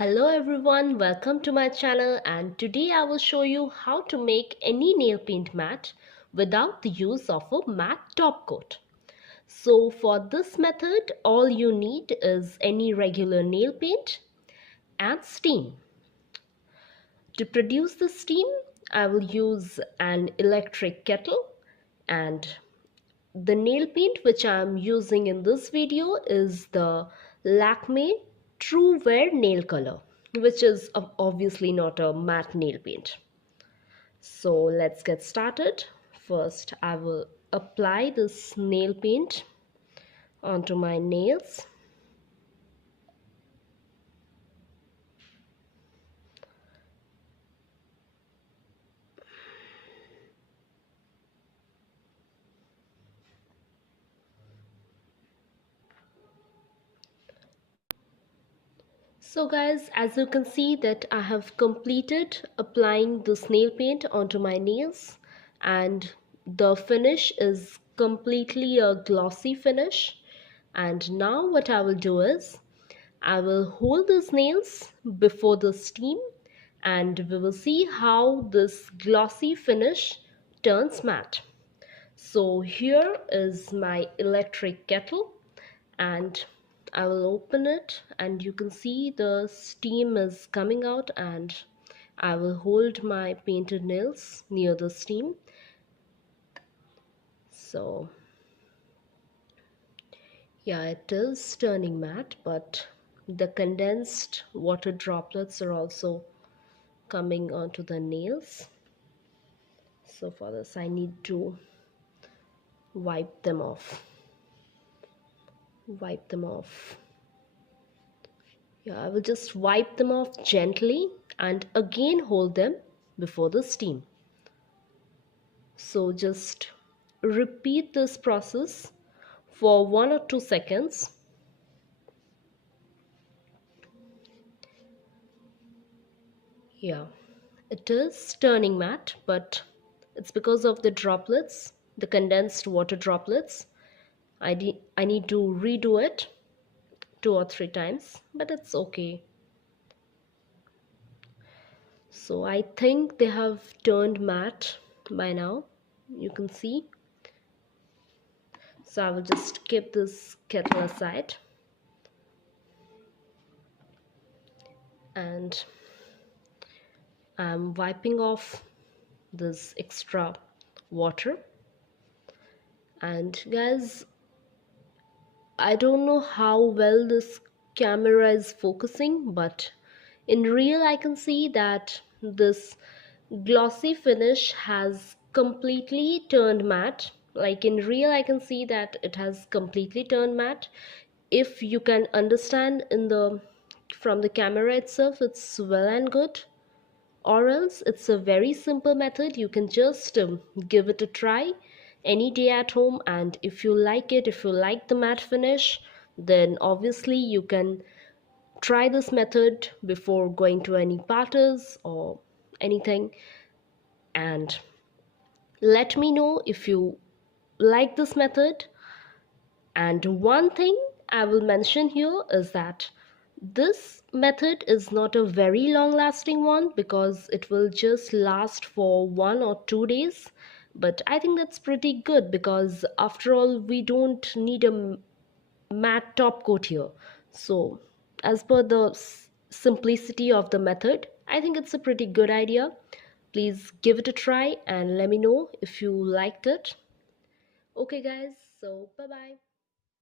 Hello everyone, welcome to my channel, and today I will show you how to make any nail paint matte without the use of a matte top coat. So for this method all you need is any regular nail paint and steam. To produce the steam I will use an electric kettle, and the nail paint which I am using in this video is the Lakme True Wear Nail Color, which is obviously not a matte nail paint. So let's get started. First, I will apply this nail paint onto my nails. So guys, as you can see that I have completed applying this nail paint onto my nails, and the finish is completely a glossy finish. And now what I will do is I will hold these nails before the steam, and we will see how this glossy finish turns matte. So here is my electric kettle, and I will open it, and you can see the steam is coming out, and I will hold my painted nails near the steam. So yeah, it is turning matte, but the condensed water droplets are also coming onto the nails. So for this I need to wipe them off. Yeah, I will just wipe them off gently and again hold them before the steam. So just repeat this process for 1 or 2 seconds. Yeah, it is turning matte, but it's because of the droplets, the condensed water droplets. I need to redo it 2 or 3 times, but it's okay. So I think they have turned matte by now, you can see. So I will just keep this kettle aside, and I'm wiping off this extra water. And guys, I don't know how well this camera is focusing, but in real I can see that this glossy finish has completely turned matte. Like in real I can see that it has completely turned matte. If you can understand in the from the camera itself, it's well and good. Or else it's a very simple method. You can just give it a try any day at home, and if you like it, if you like the matte finish, then obviously you can try this method before going to any parties or anything, and let me know if you like this method. And one thing I will mention here is that this method is not a very long lasting one, because it will just last for 1 or 2 days. But I think that's pretty good, because after all we don't need a matte top coat here. So as per the simplicity of the method, I think it's a pretty good idea. Please give it a try and let me know if you liked it. Okay guys, so bye bye.